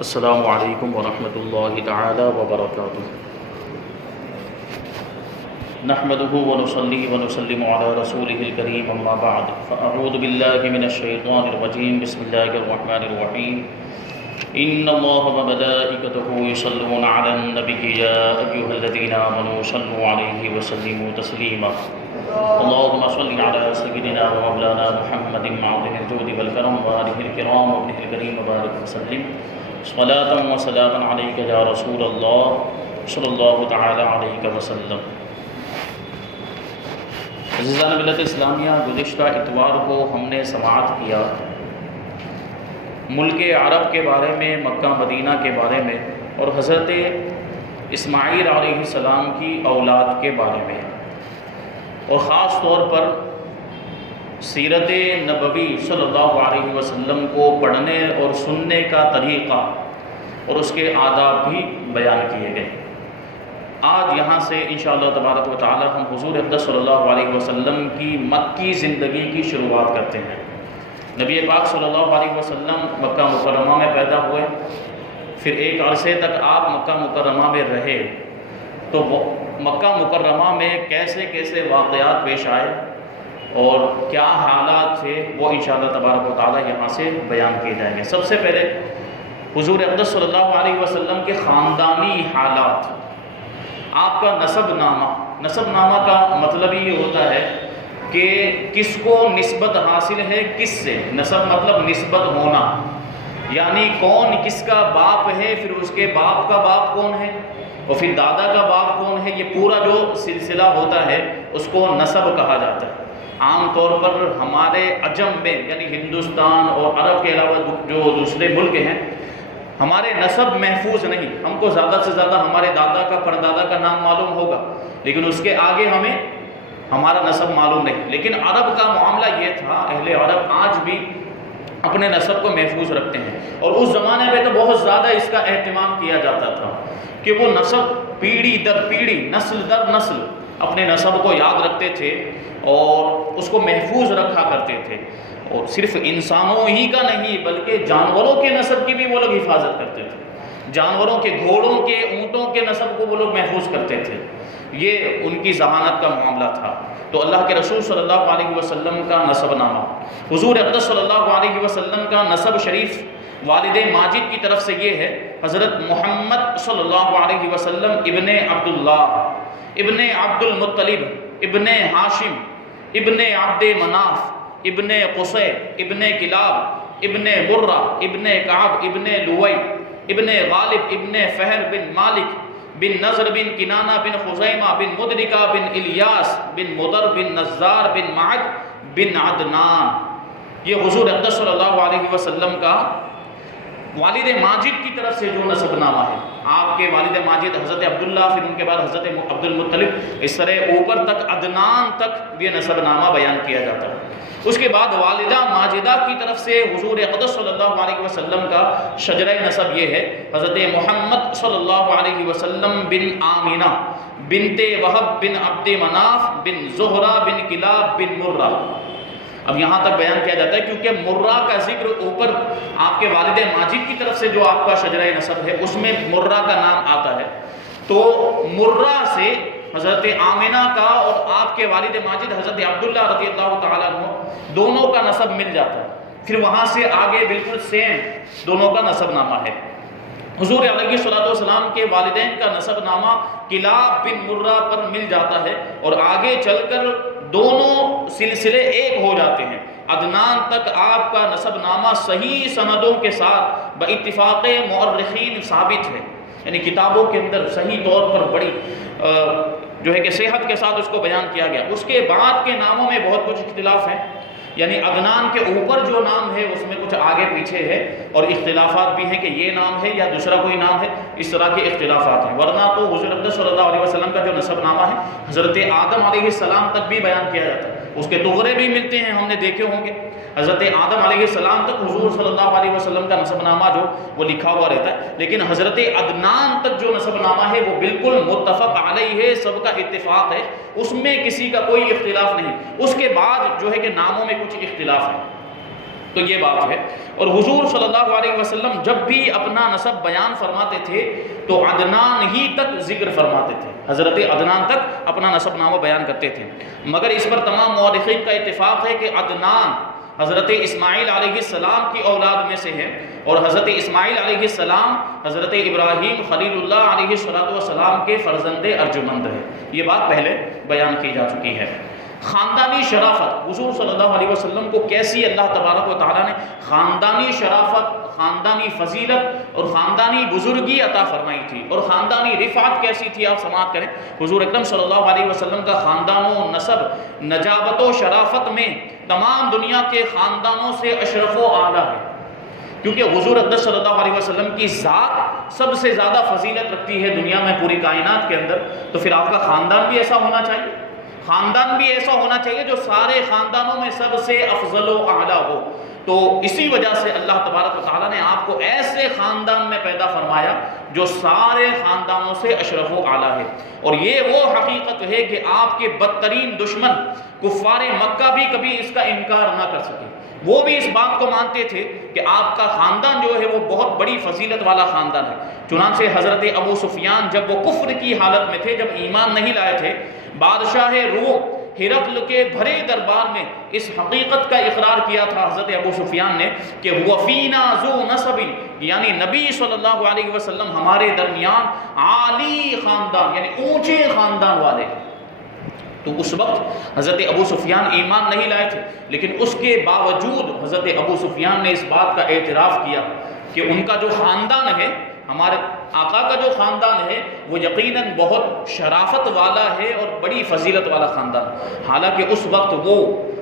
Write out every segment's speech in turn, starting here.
السلام علیکم ورحمۃ اللہ تعالی وبرکاتہ۔ نحمده ونصلي ونسلم على رسوله الكريم اما بعد فاعوذ بالله من الشیطان الرجیم بسم اللہ الرحمن الرحیم ان اللہ وملائکته یصلون علی النبی یا ایھا الذین آمنوا صلوا علیہ وسلموا تسلیما اللهم صل على سيدنا ومولانا محمد معدن الجود والكرم وآلہ الکرام وابنہ الکریم وبارک وسلم صلاۃ وسلاما علیک یا رسول اللہ صلی اللہ تعالی علیہ وسلم۔ عزیزان ملت اسلامیہ، گزشتہ اتوار کو ہم نے سماعت کیا ملک عرب کے بارے میں، مکہ مدینہ کے بارے میں، اور حضرت اسماعیل علیہ السلام کی اولاد کے بارے میں، اور خاص طور پر سیرت نبوی صلی اللہ علیہ وسلم کو پڑھنے اور سننے کا طریقہ اور اس کے آداب بھی بیان کیے گئے۔ آج یہاں سے انشاءاللہ تبارک و تعالی ہم حضور اقدس صلی اللہ علیہ وسلم کی مکی زندگی کی شروعات کرتے ہیں۔ نبی پاک صلی اللہ علیہ وسلم مکہ مکرمہ میں پیدا ہوئے، پھر ایک عرصے تک آپ مکہ مکرمہ میں رہے، تو مکہ مکرمہ میں کیسے کیسے واقعات پیش آئے اور کیا حالات تھے، وہ انشاءاللہ تبارک و تعالی یہاں سے بیان کیے جائیں گے۔ سب سے پہلے حضور اقدس صلی اللہ علیہ وسلم کے خاندانی حالات، آپ کا نسب نامہ کا مطلب یہ ہوتا ہے کہ کس کو نسبت حاصل ہے کس سے۔ نسب مطلب نسبت ہونا، یعنی کون کس کا باپ ہے، پھر اس کے باپ کا باپ کون ہے، اور پھر دادا کا باپ کون ہے، یہ پورا جو سلسلہ ہوتا ہے اس کو نسب کہا جاتا ہے۔ عام طور پر ہمارے عجم میں، یعنی ہندوستان اور عرب کے علاوہ جو دوسرے ملک ہیں، ہمارے نسب محفوظ نہیں۔ ہم کو زیادہ سے زیادہ ہمارے دادا کا پردادا کا نام معلوم ہوگا، لیکن اس کے آگے ہمیں ہمارا نسب معلوم نہیں۔ لیکن عرب کا معاملہ یہ تھا، اہل عرب آج بھی اپنے نسب کو محفوظ رکھتے ہیں، اور اس زمانے میں تو بہت زیادہ اس کا اہتمام کیا جاتا تھا کہ وہ نسب پیڑھی در پیڑھی، نسل در نسل اپنے نسب کو یاد رکھتے تھے اور اس کو محفوظ رکھا کرتے تھے۔ اور صرف انسانوں ہی کا نہیں بلکہ جانوروں کے نسب کی بھی وہ لوگ حفاظت کرتے تھے۔ جانوروں کے، گھوڑوں کے، اونٹوں کے نسب کو وہ لوگ محفوظ کرتے تھے۔ یہ ان کی ذہانت کا معاملہ تھا۔ تو اللہ کے رسول صلی اللہ علیہ وسلم کا نسب نامہ، حضور اقدس صلی اللہ علیہ وسلم کا نسب شریف والد ماجد کی طرف سے یہ ہے، حضرت محمد صلی اللہ علیہ وسلم ابن عبداللہ، ابن عبد المطلب، ابن ہاشم، ابن عبد مناف، ابن قصی، ابن کلاب، ابن مرہ، ابن کعب، ابن لوئی، ابن غالب، ابن فہر بن مالک بن نضر بن کنانہ بن خزیمہ بن مدرکہ بن الیاس بن مدر بن نزار بن معد بن عدنان۔ یہ حضور اقدس صلی اللہ علیہ وسلم کا والد ماجد کی طرف سے جو نسب نامہ ہے۔ آپ کے والد ماجد حضرت عبداللہ، پھر ان کے بعد حضرت عبد المطلب، اس طرح اوپر تک عدنان تک یہ نسب نامہ بیان کیا جاتا ہے۔ اس کے بعد والدہ ماجدہ کی طرف سے حضور اقدس صلی اللہ علیہ وسلم کا شجرہ نسب یہ ہے، حضرت محمد صلی اللہ علیہ وسلم بن آمینہ بنت وہب بن عبد مناف بن زہرہ بن کلاب بن مرہ۔ اب یہاں تک بیان کیا جاتا ہے کیونکہ مرہ کا ذکر اوپر آپ کے والد ماجد کی طرف سے جو آپ کا شجرہ نسب ہے اس میں مرہ کا نام آتا ہے، تو مرہ سے حضرت آمنہ کا اور آپ کے والد ماجد حضرت عبداللہ رضی اللہ تعالیٰ عنہ دونوں کا نسب مل جاتا ہے۔ پھر وہاں سے آگے بالکل سیم دونوں کا نسب نامہ ہے۔ حضور علیہ الصلوۃ والسلام کے والدین کا نسب نامہ کلاب بن مرہ پر مل جاتا ہے، اور آگے چل کر دونوں سلسلے ایک ہو جاتے ہیں۔ عدنان تک آپ کا نسب نامہ صحیح سندوں کے ساتھ باتفاق مورخین ثابت ہے، یعنی کتابوں کے اندر صحیح طور پر بڑی جو ہے کہ صحت کے ساتھ اس کو بیان کیا گیا۔ اس کے بعد کے ناموں میں بہت کچھ اختلاف ہیں، یعنی عدنان کے اوپر جو نام ہے اس میں کچھ آگے پیچھے ہے، اور اختلافات بھی ہیں کہ یہ نام ہے یا دوسرا کوئی نام ہے، اس طرح کے اختلافات ہیں۔ ورنہ تو حضور اقدس صلی اللہ علیہ وسلم کا جو نسب نامہ ہے حضرت آدم علیہ السلام تک بھی بیان کیا جاتا ہے، اس کے تغرے بھی ملتے ہیں، ہم نے دیکھے ہوں گے۔ حضرت آدم علیہ السلام تک حضور صلی اللہ علیہ وسلم کا نسب نامہ جو وہ لکھا ہوا رہتا ہے، لیکن حضرت عدنان تک جو نسب نامہ ہے وہ بالکل متفق علیہ ہے، سب کا اتفاق ہے، اس میں کسی کا کوئی اختلاف نہیں۔ اس کے بعد جو ہے کہ ناموں میں کچھ اختلاف ہے۔ تو یہ بات ہے۔ اور حضور صلی اللہ علیہ وسلم جب بھی اپنا نسب بیان فرماتے تھے تو عدنان ہی تک ذکر فرماتے تھے، حضرت عدنان تک اپنا نسب نامہ بیان کرتے تھے۔ مگر اس پر تمام مورخین کا اتفاق ہے کہ عدنان حضرت اسماعیل علیہ السلام کی اولاد میں سے ہے، اور حضرت اسماعیل علیہ السلام حضرت ابراہیم خلیل اللہ علیہ السلام کے فرزند ارجمند ہے۔ یہ بات پہلے بیان کی جا چکی ہے۔ خاندانی شرافت، حضور صلی اللہ علیہ وسلم کو کیسی اللہ تبارک و تعالیٰ نے خاندانی شرافت، خاندانی فضیلت اور خاندانی بزرگی عطا فرمائی تھی، اور خاندانی رفعت کیسی تھی آپ سماعت کریں۔ حضور اکرم صلی اللہ علیہ وسلم کا خاندان و نسب نجابت و شرافت میں تمام دنیا کے خاندانوں سے اشرف و اعلیٰ ہے، کیونکہ حضور اقدس صلی اللہ علیہ وسلم کی ذات سب سے زیادہ فضیلت رکھتی ہے دنیا میں، پوری کائنات کے اندر، تو پھر آپ کا خاندان بھی ایسا ہونا چاہیے، خاندان بھی ایسا ہونا چاہیے جو سارے خاندانوں میں سب سے افضل و اعلیٰ ہو۔ تو اسی وجہ سے اللہ تبارک و تعالیٰ نے آپ کو ایسے خاندان میں پیدا فرمایا جو سارے خاندانوں سے اشرف و اعلیٰ ہے، اور یہ وہ حقیقت ہے کہ آپ کے بدترین دشمن کفار مکہ بھی کبھی اس کا انکار نہ کر سکے۔ وہ بھی اس بات کو مانتے تھے کہ آپ کا خاندان جو ہے وہ بہت بڑی فضیلت والا خاندان ہے۔ چنانچہ حضرت ابو سفیان جب وہ کفر کی حالت میں تھے، جب ایمان نہیں لائے تھے، بادشاہ روم ہرقل کے بھرے دربار میں اس حقیقت کا اقرار کیا تھا حضرت ابو سفیان نے کہ هو فینا ذو نسب، یعنی نبی صلی اللہ علیہ وسلم ہمارے درمیان عالی خاندان یعنی اونچے خاندان والے۔ تو اس وقت حضرت ابو سفیان ایمان نہیں لائے تھے، لیکن اس کے باوجود حضرت ابو سفیان نے اس بات کا اعتراف کیا کہ ان کا جو خاندان ہے، ہمارے آقا کا جو خاندان ہے، وہ یقیناً بہت شرافت والا ہے اور بڑی فضیلت والا خاندان، حالانکہ اس وقت وہ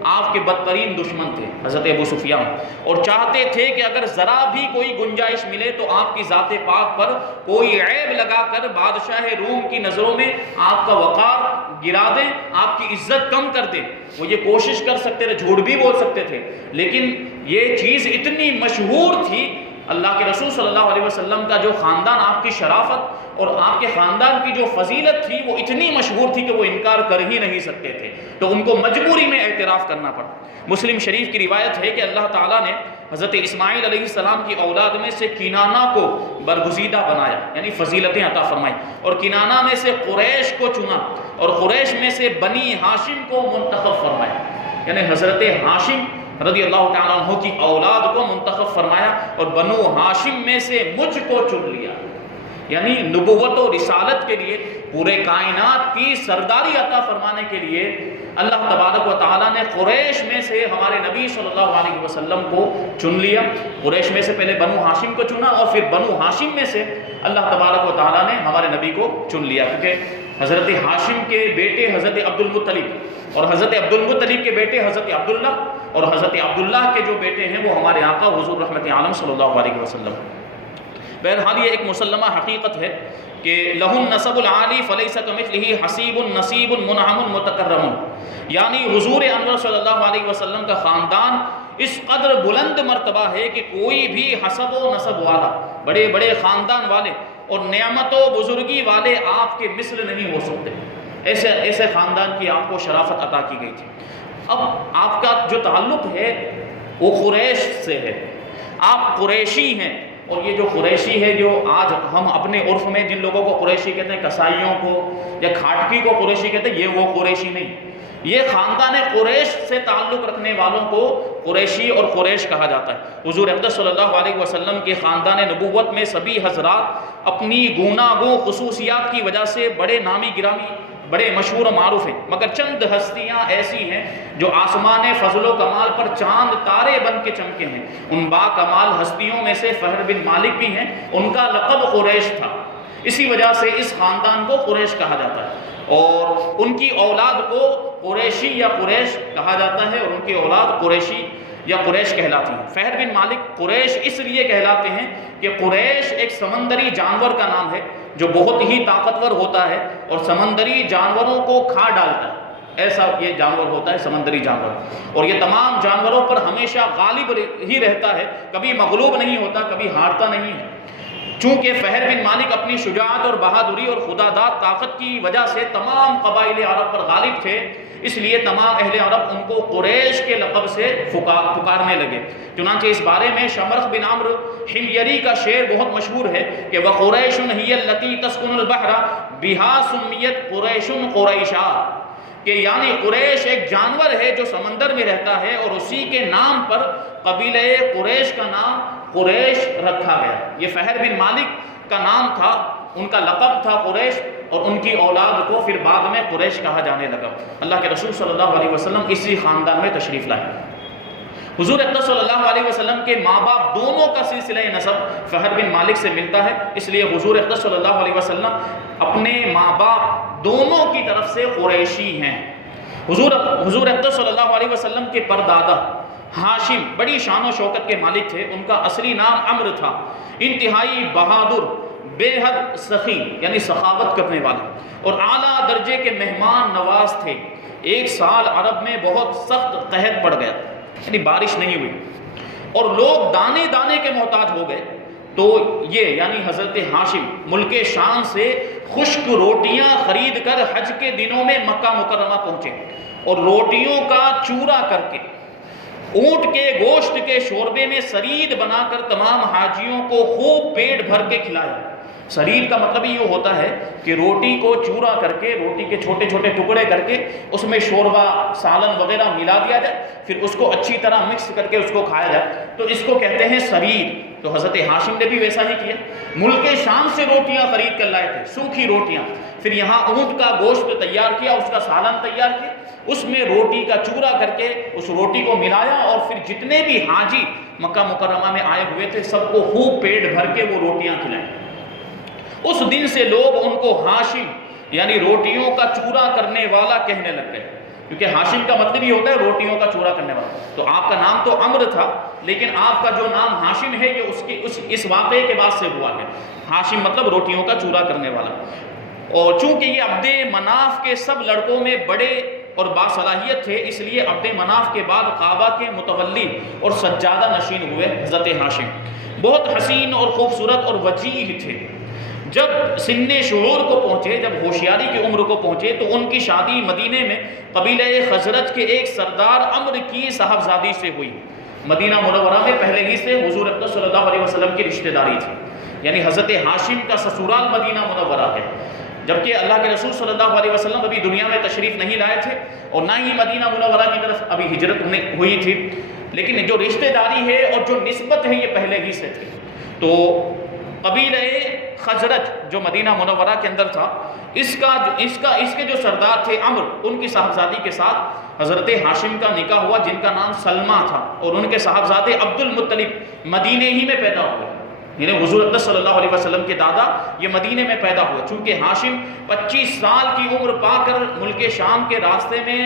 آپ کے بدترین دشمن تھے حضرت ابو سفیان، اور چاہتے تھے کہ اگر ذرا بھی کوئی گنجائش ملے تو آپ کی ذات پاک پر کوئی عیب لگا کر بادشاہ روم کی نظروں میں آپ کا وقار گرا دیں، آپ کی عزت کم کر دیں۔ وہ یہ کوشش کر سکتے تھے، جھوٹ بھی بول سکتے تھے، لیکن یہ چیز اتنی مشہور تھی، اللہ کے رسول صلی اللہ علیہ وسلم کا جو خاندان، آپ کی شرافت اور آپ کے خاندان کی جو فضیلت تھی وہ اتنی مشہور تھی کہ وہ انکار کر ہی نہیں سکتے تھے، تو ان کو مجبوری میں اعتراف کرنا پڑا۔ مسلم شریف کی روایت ہے کہ اللہ تعالیٰ نے حضرت اسماعیل علیہ السلام کی اولاد میں سے کنانہ کو برگزیدہ بنایا، یعنی فضیلتیں عطا فرمائی، اور کنانہ میں سے قریش کو چنا، اور قریش میں سے بنی ہاشم کو منتخب فرمایا، یعنی حضرت ہاشم رضی اللہ تعالیٰ عنہ کی اولاد کو منتخب فرمایا، اور بنو ہاشم میں سے مجھ کو چن لیا، یعنی نبوت و رسالت کے لیے، پورے کائنات کی سرداری عطا فرمانے کے لیے اللہ تبارک و تعالیٰ نے قریش میں سے ہمارے نبی صلی اللہ علیہ وسلم کو چن لیا۔ قریش میں سے پہلے بنو ہاشم کو چنا، اور پھر بنو ہاشم میں سے اللہ تبارک و تعالیٰ نے ہمارے نبی کو چن لیا، کیونکہ حضرت ہاشم کے بیٹے حضرت عبد المطلب، اور حضرت عبد المطلب کے بیٹے حضرت عبداللہ، اور حضرت عبداللہ کے جو بیٹے ہیں وہ ہمارے آقا حضور رحمت عالم صلی اللہ علیہ وسلم۔ بہرحال یہ ایک مسلمہ حقیقت ہے کہ لہ النسب العالی فلیس کمثلہ حسیب نصیب منعم متکرم، یعنی حضور انور صلی اللہ علیہ وسلم کا خاندان اس قدر بلند مرتبہ ہے کہ کوئی بھی حسب و نسب والا، بڑے بڑے خاندان والے اور نعمت و بزرگی والے آپ کے مثل نہیں ہو سکتے، ایسے خاندان کی آپ کو شرافت عطا کی گئی تھی۔ اب آپ کا جو تعلق ہے وہ قریش سے ہے، آپ قریشی ہیں، اور یہ جو قریشی ہے، جو آج ہم اپنے عرف میں جن لوگوں کو قریشی کہتے ہیں، کسائیوں کو یا کھاٹکی کو قریشی کہتے ہیں، یہ وہ قریشی نہیں، یہ خاندان قریش سے تعلق رکھنے والوں کو قریشی اور قریش کہا جاتا ہے۔ حضور اقدس صلی اللہ علیہ وسلم کے خاندان نبوت میں سبھی حضرات اپنی گوناگوں خصوصیات کی وجہ سے بڑے نامی گرامی، بڑے مشہور و معروف ہیں، مگر چند ہستیاں ایسی ہیں جو آسمان فضل و کمال پر چاند تارے بن کے چمکے ہیں۔ ان با کمال ہستیوں میں سے فہر بن مالک بھی ہیں، ان کا لقب قریش تھا، اسی وجہ سے اس خاندان کو قریش کہا جاتا ہے، اور ان کی اولاد کو قریشی یا قریش کہا جاتا ہے، اور ان کی اولاد قریشی یا قریش کہلاتی ہیں۔ فہر بن مالک قریش اس لیے کہلاتے ہیں کہ قریش ایک سمندری جانور کا نام ہے جو بہت ہی طاقتور ہوتا ہے اور سمندری جانوروں کو کھا ڈالتا ہے، ایسا یہ جانور ہوتا ہے سمندری جانور، اور یہ تمام جانوروں پر ہمیشہ غالب ہی رہتا ہے، کبھی مغلوب نہیں ہوتا، کبھی ہارتا نہیں ہے۔ چونکہ فہر بن مالک اپنی شجاعت اور بہادری اور خدا داد طاقت کی وجہ سے تمام قبائل عرب پر غالب تھے، اس لیے تمام اہل عرب ان کو قریش کے لقب سے پکارنے لگے۔ چنانچہ اس بارے میں شمرخ بن عمرو حمیری کا شعر بہت مشہور ہے کہ وَقُرَيْشٌ هِيَ الَّتِي تَسْكُنُ الْبَحْرَ بِهَا سُمِّيَتْ قُرَيْشٌ قُرَيْشًا، کہ یعنی قریش ایک جانور ہے جو سمندر میں رہتا ہے اور اسی کے نام پر قبیلہ قریش کا نام قریش رکھا گیا۔ یہ فہر بن مالک کا نام تھا، ان کا لقب تھا قریش، اور ان کی اولاد کو پھر بعد میں قریش کہا جانے لگا۔ اللہ کے رسول صلی اللہ علیہ وسلم اسی خاندان میں تشریف لائے۔ حضور اقدس صلی اللہ علیہ وسلم کے ماں باپ دونوں کا سلسلہ نسب فہر بن مالک سے ملتا ہے، اس لیے حضور اقدس صلی اللہ علیہ وسلم اپنے ماں باپ دونوں کی طرف سے قریشی ہیں۔ حضور اقدس صلی اللہ علیہ وسلم کے پردادا ہاشم بڑی شان و شوکت کے مالک تھے، ان کا اصلی نام عمرو تھا، انتہائی بہادر، بے حد سخی یعنی سخاوت کرنے والے اور اعلیٰ درجے کے مہمان نواز تھے۔ ایک سال عرب میں بہت سخت قحط پڑ گیا، یعنی بارش نہیں ہوئی اور لوگ دانے دانے کے محتاج ہو گئے، تو یہ یعنی حضرت ہاشم ملک شام سے خشک روٹیاں خرید کر حج کے دنوں میں مکہ مکرمہ پہنچے اور روٹیوں کا چورا کر کے اونٹ کے گوشت کے شوربے میں سرید بنا کر تمام حاجیوں کو خوب پیٹ بھر کے کھلایا۔ سرید کا مطلب یہ ہوتا ہے کہ روٹی کو چورا کر کے، روٹی کے چھوٹے چھوٹے ٹکڑے کر کے اس میں شوربہ سالن وغیرہ ملا دیا جائے، پھر اس کو اچھی طرح مکس کر کے اس کو کھایا جائے، تو اس کو کہتے ہیں سرید۔ تو حضرت ہاشم نے بھی ویسا ہی کیا، ملک شام سے روٹیاں خرید کر لائے تھے، سوکھی روٹیاں، پھر یہاں اونٹ کا گوشت تیار کیا، اس کا سالن تیار کیا، اس میں روٹی کا چورا کر کے اس روٹی کو ملایا اور پھر جتنے بھی حاجی مکہ مکرمہ میں آئے ہوئے تھے سب کو خوب پیٹ بھر کے وہ روٹیاں کھلائیں۔ اس دن سے لوگ ان کو ہاشم یعنی روٹیوں کا چورا کرنے والا کہنے لگ گئے، کیونکہ ہاشم کا مطلب یہ ہوتا ہے روٹیوں کا چورا کرنے والا۔ تو آپ کا نام تو عمرو تھا، لیکن آپ کا جو نام ہاشم ہے یہ اس واقعے کے بعد سے ہوا ہے۔ ہاشم مطلب روٹیوں کا چورا کرنے والا، اور چونکہ یہ عبد مناف کے سب لڑکوں میں بڑے اور باصلاحیت تھے، اس لیے عبد مناف کے بعد کعبہ کے متولی اور سجادہ نشین ہوئے حضرت ہاشم۔ بہت حسین اور خوبصورت اور وجیح تھے۔ جب سن شعور کو پہنچے، جب ہوشیاری کی عمر کو پہنچے، تو ان کی شادی مدینے میں قبیلہ خزرج کے ایک سردار عمرو کی صاحبزادی سے ہوئی۔ مدینہ منورہ میں پہلے ہی سے حضور اقدس صلی اللہ علیہ وسلم کی رشتہ داری تھی، یعنی حضرت ہاشم کا سسرال مدینہ منورہ ہے، جبکہ اللہ کے رسول صلی اللہ علیہ وسلم ابھی دنیا میں تشریف نہیں لائے تھے اور نہ ہی مدینہ منورہ کی طرف ابھی ہجرت ہوئی تھی، لیکن جو رشتہ داری ہے اور جو نسبت ہے یہ پہلے ہی سے تھی۔ تو قبیلہ خزرج جو مدینہ منورہ کے اندر تھا، اس کے جو سردار تھے عمرو، ان کی صاحبزادی کے ساتھ حضرت ہاشم کا نکاح ہوا، جن کا نام سلمہ تھا، اور ان کے صاحبزادے عبد المطلب مدینے ہی میں پیدا ہوئے، یعنی حضور اقدس صلی اللہ علیہ وسلم کے دادا یہ مدینے میں پیدا ہوئے۔ چونکہ ہاشم 25 سال کی عمر پا کر ملک شام کے راستے میں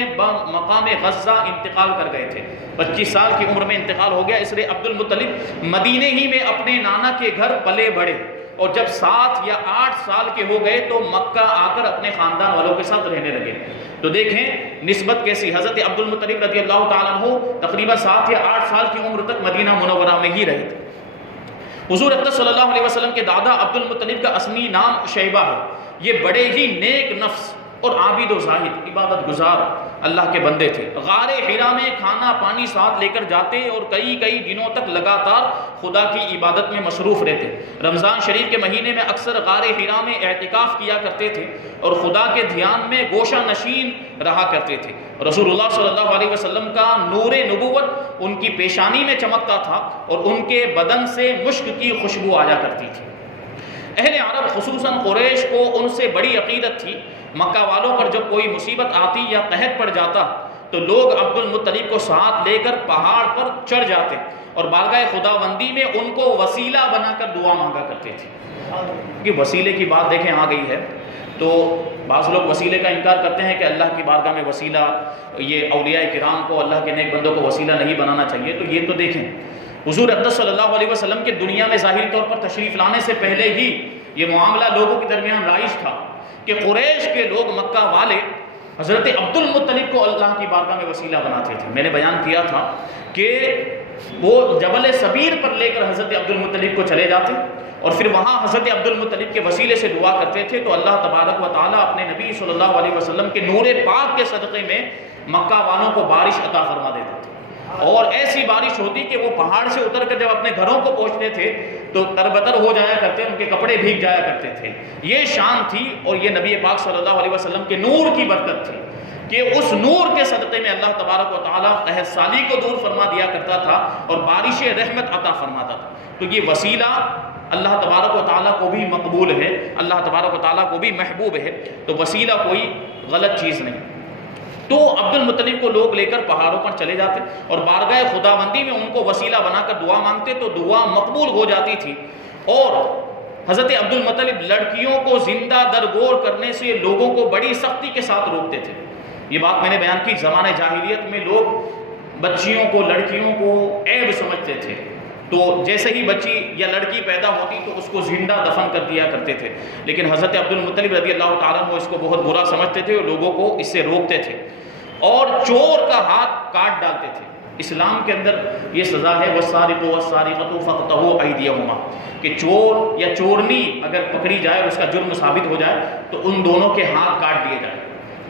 مقام غزہ انتقال کر گئے تھے، 25 سال کی عمر میں انتقال ہو گیا، اس لیے عبد المطلب مدینے ہی میں اپنے نانا کے گھر پلے بڑھے، اور جب 7 یا 8 سال کے ہو گئے تو مکہ آ کر اپنے خاندان والوں کے ساتھ رہنے لگے۔ تو دیکھیں نسبت کیسی، حضرت عبد المطلب رضی اللہ تعالیٰ عنہ تقریباً 7 یا 8 سال کی عمر تک مدینہ منورہ میں ہی رہے تھے۔ حضور اقدس صلی اللہ علیہ وسلم کے دادا عبد المطلب کا اصلی نام شیبہ ہے۔ یہ بڑے ہی نیک نفس اور عابد و زاہد، عبادت گزار اللہ کے بندے تھے۔ غار حرا میں کھانا پانی ساتھ لے کر جاتے اور کئی دنوں تک لگاتار خدا کی عبادت میں مصروف رہتے۔ رمضان شریف کے مہینے میں اکثر غار حرا میں اعتکاف کیا کرتے تھے اور خدا کے دھیان میں گوشہ نشین رہا کرتے تھے۔ رسول اللہ صلی اللہ علیہ وسلم کا نور نبوت ان کی پیشانی میں چمکتا تھا اور ان کے بدن سے مشک کی خوشبو آیا کرتی تھی۔ اہل عرب خصوصاً قریش کو ان سے بڑی عقیدت تھی۔ مکہ والوں پر جب کوئی مصیبت آتی یا قحط پڑ جاتا تو لوگ عبد المطلب کو ساتھ لے کر پہاڑ پر چڑھ جاتے اور بارگاہ خداوندی میں ان کو وسیلہ بنا کر دعا مانگا کرتے تھے۔ کہ وسیلے کی بات دیکھیں آ گئی ہے، تو بعض لوگ وسیلے کا انکار کرتے ہیں کہ اللہ کی بارگاہ میں وسیلہ، یہ اولیاء کرام کو، اللہ کے نیک بندوں کو وسیلہ نہیں بنانا چاہیے۔ تو یہ تو دیکھیں حضور اقدس صلی اللہ علیہ وسلم کے دنیا میں ظاہری طور پر تشریف لانے سے پہلے ہی یہ معاملہ لوگوں کے درمیان رائج تھا کہ قریش کے لوگ، مکہ والے، حضرت عبد المطلب کو اللہ کی بارگاہ میں وسیلہ بناتے تھے۔ میں نے بیان کیا تھا کہ وہ جبل صبیر پر لے کر حضرت عبد المطلب کو چلے جاتے اور پھر وہاں حضرت عبد المطلب کے وسیلے سے دعا کرتے تھے تو اللہ تبارک و تعالیٰ اپنے نبی صلی اللہ علیہ وسلم کے نور پاک کے صدقے میں مکہ والوں کو بارش عطا فرما دیتے تھے، اور ایسی بارش ہوتی کہ وہ پہاڑ سے اتر کر جب اپنے گھروں کو پہنچتے تھے تو تربتر ہو جایا کرتے، ان کے کپڑے بھیگ جایا کرتے تھے۔ یہ شان تھی، اور یہ نبی پاک صلی اللہ علیہ وسلم کے نور کی برکت تھی کہ اس نور کے صدقے میں اللہ تبارک و تعالیٰ قحط سالی کو دور فرما دیا کرتا تھا اور بارش رحمت عطا فرماتا تھا۔ تو یہ وسیلہ اللہ تبارک و تعالیٰ کو بھی مقبول ہے، اللہ تبارک و تعالیٰ کو بھی محبوب ہے، تو وسیلہ کوئی غلط چیز نہیں۔ تو عبد المطلب کو لوگ لے کر پہاڑوں پر چلے جاتے اور بارگاہ خداوندی میں ان کو وسیلہ بنا کر دعا مانگتے تو دعا مقبول ہو جاتی تھی۔ اور حضرت عبد المطلب لڑکیوں کو زندہ درگور کرنے سے لوگوں کو بڑی سختی کے ساتھ روکتے تھے۔ یہ بات میں نے بیان کی، زمانہ جاہلیت میں لوگ بچیوں کو، لڑکیوں کو عیب سمجھتے تھے، تو جیسے ہی بچی یا لڑکی پیدا ہوتی تو اس کو زندہ دفن کر دیا کرتے تھے، لیکن حضرت عبد المطلب رضی اللہ تعالیٰ عنہ اس کو بہت برا سمجھتے تھے اور لوگوں کو اس سے روکتے تھے اور چور کا ہاتھ کاٹ ڈالتے تھے۔ اسلام کے اندر یہ سزا ہے وَالسَّارِقُ وَالسَّارِقَةُ فَاقْطَعُوا أَيْدِيَهُمَا، کہ چور یا چورنی اگر پکڑی جائے، اس کا جرم ثابت ہو جائے تو ان دونوں کے ہاتھ کاٹ دیے جائیں۔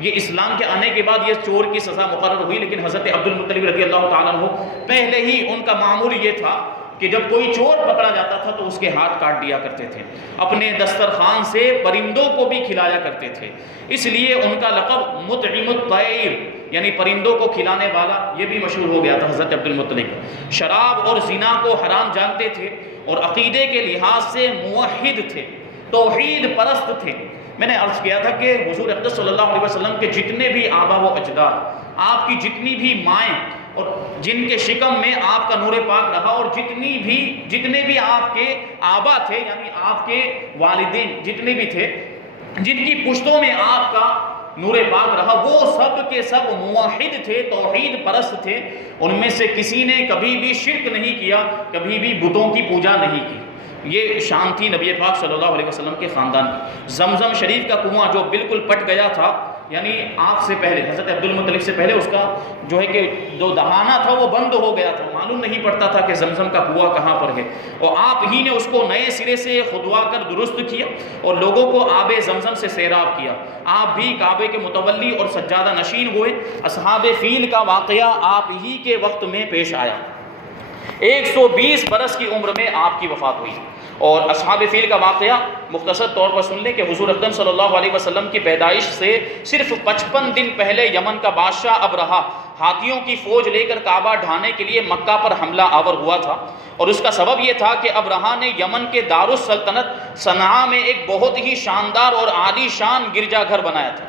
یہ اسلام کے آنے کے بعد یہ چور کی سزا مقرر ہوئی، لیکن حضرت عبد المطلب رضی اللہ تعالیٰ عنہ پہلے ہی ان کا معمول یہ تھا کہ جب کوئی چور پکڑا جاتا تھا تو اس کے ہاتھ کاٹ دیا کرتے تھے، اپنے دسترخوان سے پرندوں کو بھی کھلایا کرتے تھے، اس لیے ان کا لقب مطعم الطیر یعنی پرندوں کو کھلانے والا یہ بھی مشہور ہو گیا تھا حضرت عبد المطلب۔ شراب اور زنا کو حرام جانتے تھے اور عقیدے کے لحاظ سے موحد تھے، توحید پرست تھے۔ میں نے عرض کیا تھا کہ حضور اقدس صلی اللہ علیہ وسلم کے جتنے بھی آبا و اجداد، آپ کی جتنی بھی مائیں اور جن کے شکم میں آپ کا نور پاک رہا، اور جتنے بھی آپ کے آبا تھے یعنی آپ کے والدین جتنے بھی تھے جن کی پشتوں میں آپ کا نور پاک رہا، وہ سب کے سب موحد تھے، توحید پرست تھے۔ ان میں سے کسی نے کبھی بھی شرک نہیں کیا، کبھی بھی بتوں کی پوجا نہیں کی۔ یہ شان تھی نبی پاک صلی اللہ علیہ وسلم کے خاندان کی۔ زمزم شریف کا کنواں جو بالکل پٹ گیا تھا، یعنی آپ سے پہلے حضرت عبد المطلب سے پہلے اس کا جو ہے کہ جو دہانہ تھا وہ بند ہو گیا تھا، معلوم نہیں پڑتا تھا کہ زمزم کا کنواں کہاں پر ہے، اور آپ ہی نے اس کو نئے سرے سے کھدوا کر درست کیا اور لوگوں کو آب زمزم سے سیراب کیا۔ آپ بھی کعبے کے متولی اور سجادہ نشین ہوئے۔ اصحاب فیل کا واقعہ آپ ہی کے وقت میں پیش آیا، 120 برس کی عمر میں آپ کی وفات ہوئی۔ اور اصحاب فیل کا واقعہ مختصر طور پر سن لیں کہ حضور اکرم صلی اللہ علیہ وسلم کی پیدائش سے صرف 55 دن پہلے یمن کا بادشاہ ابرہہ ہاتھیوں کی فوج لے کر کعبہ ڈھانے کے لیے مکہ پر حملہ آور ہوا تھا، اور اس کا سبب یہ تھا کہ ابرہہ نے یمن کے دارالسلطنت صنعاء میں ایک بہت ہی شاندار اور عالی شان گرجا گھر بنایا تھا۔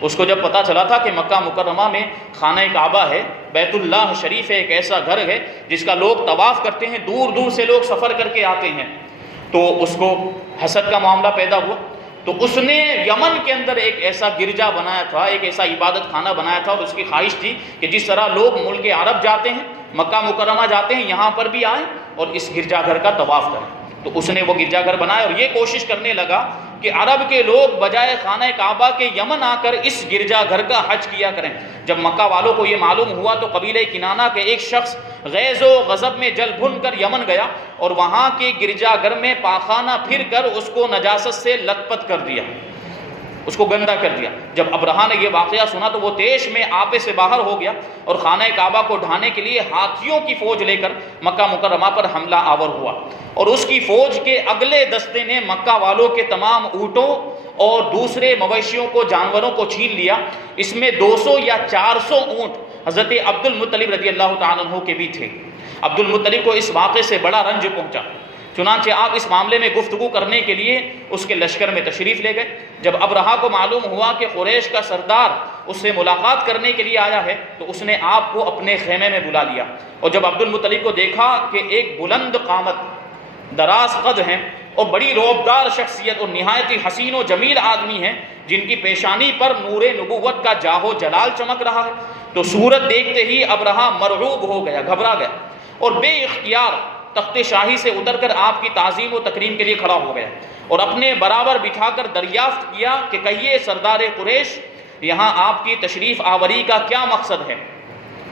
اس کو جب پتہ چلا تھا کہ مکہ مکرمہ میں خانہ کعبہ ہے، بیت اللہ شریف ہے، ایک ایسا گھر ہے جس کا لوگ طواف کرتے ہیں، دور دور سے لوگ سفر کر کے آتے ہیں، تو اس کو حسد کا معاملہ پیدا ہوا۔ تو اس نے یمن کے اندر ایک ایسا گرجا بنایا تھا، ایک ایسا عبادت خانہ بنایا تھا، اور اس کی خواہش تھی کہ جس طرح لوگ ملک عرب جاتے ہیں، مکہ مکرمہ جاتے ہیں، یہاں پر بھی آئیں اور اس گرجا گھر کا طواف کریں۔ تو اس نے وہ گرجا گھر بنایا اور یہ کوشش کرنے لگا کہ عرب کے لوگ بجائے خانہ کعبہ کے یمن آ کر اس گرجا گھر کا حج کیا کریں۔ جب مکہ والوں کو یہ معلوم ہوا تو قبیلہ کنانہ کے ایک شخص غیظ و غضب میں جل بھن کر یمن گیا اور وہاں کے گرجا گھر میں پاخانہ پھر کر اس کو نجاست سے لت پت کر دیا، اس کو گندا کر دیا۔ جب ابرہہ نے یہ واقعہ سنا تو وہ تیش میں آپے سے باہر ہو گیا اور خانہ کعبہ کو ڈھانے کے لیے ہاتھیوں کی فوج لے کر مکہ مکرمہ پر حملہ آور ہوا، اور اس کی فوج کے اگلے دستے نے مکہ والوں کے تمام اونٹوں اور دوسرے مویشیوں کو، جانوروں کو چھین لیا۔ اس میں 200 یا 400 اونٹ حضرت عبد المطلب رضی اللہ تعالیٰ عنہ کے بھی تھے۔ عبد المطلب کو اس واقعے سے بڑا رنج پہنچا، چنانچہ آپ اس معاملے میں گفتگو کرنے کے لیے اس کے لشکر میں تشریف لے گئے۔ جب ابرہہ کو معلوم ہوا کہ قریش کا سردار اس سے ملاقات کرنے کے لیے آیا ہے تو اس نے آپ کو اپنے خیمے میں بلا لیا، اور جب عبد المطلب کو دیکھا کہ ایک بلند قامت، دراز قد ہیں اور بڑی رعبدار شخصیت اور نہایت ہی حسین و جمیل آدمی ہیں جن کی پیشانی پر نور نبوت کا جاہ و جلال چمک رہا ہے، تو صورت دیکھتے ہی ابرہہ مرعوب ہو گیا، گھبرا گیا اور بے اختیار تخت شاہی سے اتر کر آپ کی تعظیم و تکریم کے لیے کھڑا ہو گیا اور اپنے برابر بٹھا کر دریافت کیا کہ کہیے سردار قریش، یہاں آپ کی تشریف آوری کا کیا مقصد ہے؟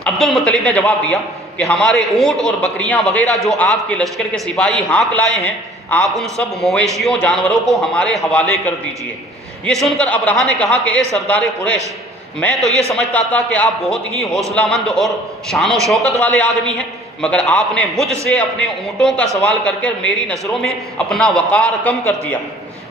عبد المطلب نے جواب دیا کہ ہمارے اونٹ اور بکریاں وغیرہ جو آپ کے لشکر کے سپاہی ہانک لائے ہیں، آپ ان سب مویشیوں جانوروں کو ہمارے حوالے کر دیجئے۔ یہ سن کر ابرہہ نے کہا کہ اے سردار قریش، میں تو یہ سمجھتا تھا کہ آپ بہت ہی حوصلہ مند اور شان و شوکت والے آدمی ہیں، مگر آپ نے مجھ سے اپنے اونٹوں کا سوال کر کے میری نظروں میں اپنا وقار کم کر دیا۔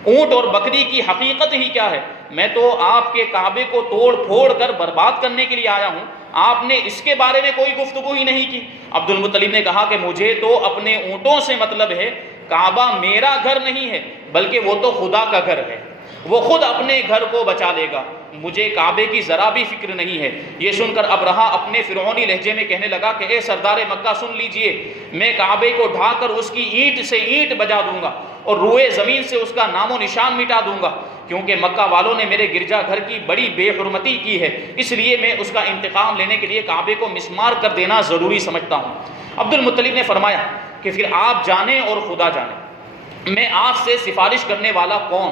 اونٹ اور بکری کی حقیقت ہی کیا ہے؟ میں تو آپ کے کعبے کو توڑ پھوڑ کر برباد کرنے کے لیے آیا ہوں، آپ نے اس کے بارے میں کوئی گفتگو ہی نہیں کی۔ عبد المطلب نے کہا کہ مجھے تو اپنے اونٹوں سے مطلب ہے، کعبہ میرا گھر نہیں ہے بلکہ وہ تو خدا کا گھر ہے، وہ خود اپنے گھر کو بچا لے گا، مجھے کعبے کی ذرا بھی فکر نہیں ہے۔ یہ سن کر ابرہہ اپنے فرعونی لہجے میں کہنے لگا کہ اے سردار مکہ سن لیجئے، میں کعبے کو ڈھا کر اس کی اینٹ سے اینٹ بجا دوں گا اور روئے زمین سے اس کا نام و نشان مٹا دوں گا، کیونکہ مکہ والوں نے میرے گرجا گھر کی بڑی بے حرمتی کی ہے، اس لیے میں اس کا انتقام لینے کے لیے کعبے کو مسمار کر دینا ضروری سمجھتا ہوں۔ عبد المطلب نے فرمایا کہ پھر آپ جانیں اور خدا جانے، میں آپ سے سفارش کرنے والا کون؟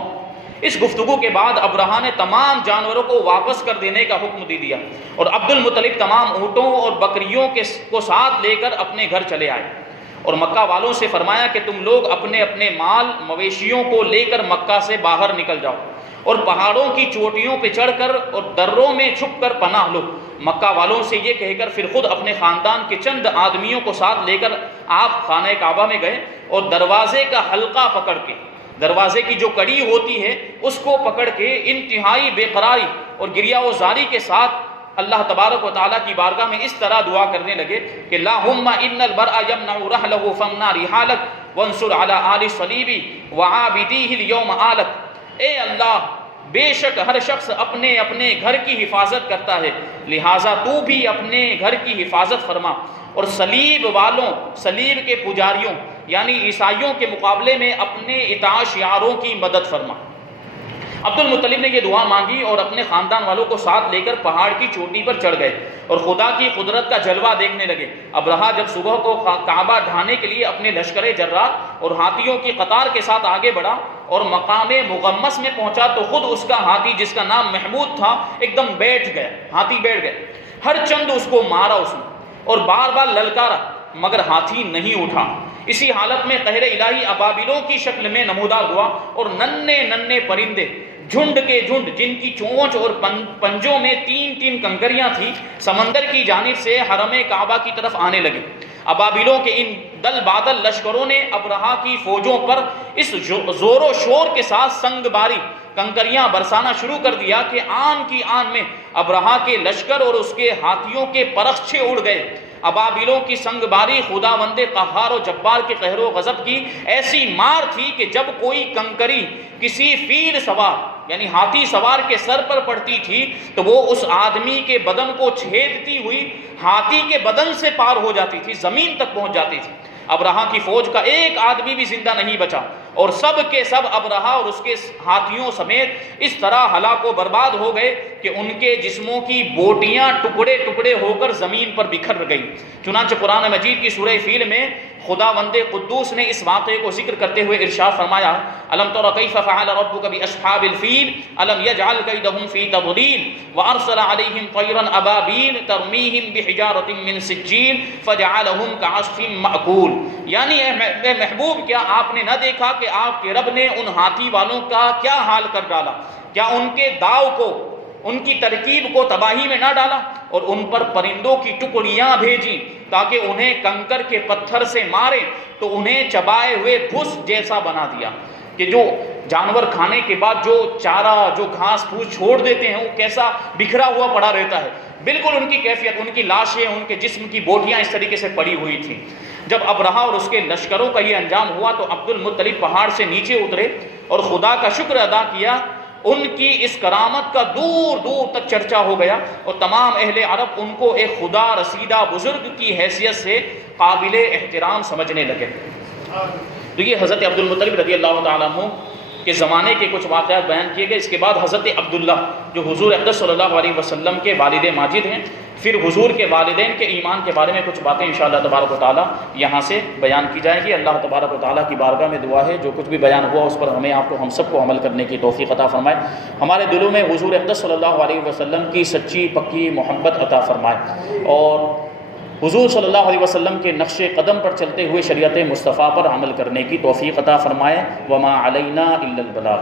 اس گفتگو کے بعد ابرہہ نے تمام جانوروں کو واپس کر دینے کا حکم دے دیا اور عبد المطلب تمام اونٹوں اور بکریوں کو ساتھ لے کر اپنے گھر چلے آئے اور مکہ والوں سے فرمایا کہ تم لوگ اپنے اپنے مال مویشیوں کو لے کر مکہ سے باہر نکل جاؤ اور پہاڑوں کی چوٹیوں پہ چڑھ کر اور دروں میں چھپ کر پناہ لو۔ مکہ والوں سے یہ کہہ کر پھر خود اپنے خاندان کے چند آدمیوں کو ساتھ لے کر آپ خانہ کعبہ میں گئے اور دروازے کا حلقہ پکڑ کے، دروازے کی جو کڑی ہوتی ہے اس کو پکڑ کے انتہائی بے قراری اور گریہ و زاری کے ساتھ اللہ تبارک و تعالیٰ کی بارگاہ میں اس طرح دعا کرنے لگے کہ اللہم ان البرء یمنع رحلہ فامنع رحالک وانصر علی آل صلیبی وعابدیہ اليوم آلک۔ اے اللہ، بے شک ہر شخص اپنے اپنے گھر کی حفاظت کرتا ہے، لہٰذا تو بھی اپنے گھر کی حفاظت فرما اور صلیب والوں، صلیب کے پجاریوں یعنی عیسائیوں کے مقابلے میں اپنے اطاعتیاروں کی مدد فرما۔ عبد المطلب نے یہ دعا مانگی اور اپنے خاندان والوں کو ساتھ لے کر پہاڑ کی چوٹی پر چڑھ گئے اور خدا کی قدرت کا جلوہ دیکھنے لگے۔ ابرہہ جب صبح کو کعبہ ڈھانے کے لیے اپنے لشکر جرات اور ہاتھیوں کی قطار کے ساتھ آگے بڑھا اور مقام مغمس میں پہنچا تو خود اس کا ہاتھی جس کا نام محمود تھا ایک دم بیٹھ گیا، ہاتھی بیٹھ گئے۔ ہر چند اس کو مارا اس نے اور بار بار للکارا مگر ہاتھی نہیں اٹھا۔ اسی حالت میں قہر الہی ابابیلوں کی شکل میں نمودار ہوا اور ننھے ننھے پرندے جھنڈ کے جھنڈ جن کی چونچ اور پنجوں میں تین تین کنکریاں تھیں سمندر کی جانب سے حرم کعبہ کی طرف آنے لگے۔ ابابیلوں کے ان دل بادل لشکروں نے ابرہہ کی فوجوں پر اس زور و شور کے ساتھ سنگ باری کنکریاں برسانا شروع کر دیا کہ آن کی آن میں ابرہہ کے لشکر اور اس کے ہاتھیوں کے پرخچے اڑ گئے۔ ابابیلوں کی سنگ باری خداوند قہار و جبار کے قہر و غضب کی ایسی مار تھی کہ جب کوئی کنکری کسی فیل سوار یعنی ہاتھی سوار کے سر پر پڑتی تھی تو وہ اس آدمی کے بدن کو چھیدتی ہوئی ہاتھی کے بدن سے پار ہو جاتی تھی، زمین تک پہنچ جاتی تھی۔ ابرہہ کی فوج کا ایک آدمی بھی زندہ نہیں بچا اور سب کے سب ابرہہ اور اس کے ہاتھیوں سمیت اس طرح ہلاک و برباد ہو گئے کہ ان کے جسموں کی بوٹیاں ٹکڑے ٹکڑے ہو کر زمین پر بکھر گئیں۔ چنانچہ قرآن مجید کی سورہ فیل میں خداوند قدوس نے اس واقعے کو ذکر کرتے ہوئے ارشاد فرمایا، الم تر کیف فعل ربک باصحاب الفیل الم یجعل کیدہم فی تضلیل وارسل علیہم طیرا ابابیل ترمیہم بحجارۃ من سجیل فجعلہم کعصف مأکول۔ یعنی اے محبوب، کیا آپ نے نہ دیکھا کہ آپ کے رب نے ان ہاتھی والوں کا کیا حال کر ڈالا؟ کیا ان کے داؤ کو، ان کی ترکیب کو تباہی میں نہ ڈالا اور ان پر پرندوں کی ٹکڑیاں بھیجی تاکہ انہیں کنکر کے پتھر سے مارے تو انہیں چبائے ہوئے بھس جیسا بنا دیا کہ جو جانور کھانے کے بعد جو چارہ جو گھاس پھوس چھوڑ دیتے ہیں وہ کیسا بکھرا ہوا پڑا رہتا ہے، بالکل ان کی کیفیت، ان کی لاشیں، ان کے جسم کی بوٹیاں اس طریقے سے پڑی ہوئی تھیں۔ جب ابرہہ اور اس کے لشکروں کا یہ انجام ہوا تو عبد المطلب پہاڑ سے نیچے اترے اور خدا کا شکر ادا کیا۔ ان کی اس کرامت کا دور دور تک چرچا ہو گیا اور تمام اہل عرب ان کو ایک خدا رسیدہ بزرگ کی حیثیت سے قابل احترام سمجھنے لگے۔ تو یہ حضرت عبد المطلب رضی اللہ تعالیٰ عنہ کے زمانے کے کچھ واقعات بیان کیے گئے۔ اس کے بعد حضرت عبداللہ جو حضور اقدس صلی اللہ علیہ وسلم کے والد ماجد ہیں، پھر حضور کے والدین کے ایمان کے بارے میں کچھ باتیں انشاءاللہ تبارک و تعالیٰ یہاں سے بیان کی جائیں گی۔ اللہ تبارک و تعالیٰ کی بارگاہ میں دعا ہے جو کچھ بھی بیان ہوا اس پر ہمیں آپ کو ہم سب کو عمل کرنے کی توفیق عطا فرمائے، ہمارے دلوں میں حضور اقدس صلی اللہ علیہ وسلم کی سچی پکی محبت عطا فرمائے اور حضور صلی اللہ علیہ وسلم کے نقش قدم پر چلتے ہوئے شریعت مصطفیٰ پر عمل کرنے کی توفیق عطا فرمائے۔ وما علینا الا البلاغ۔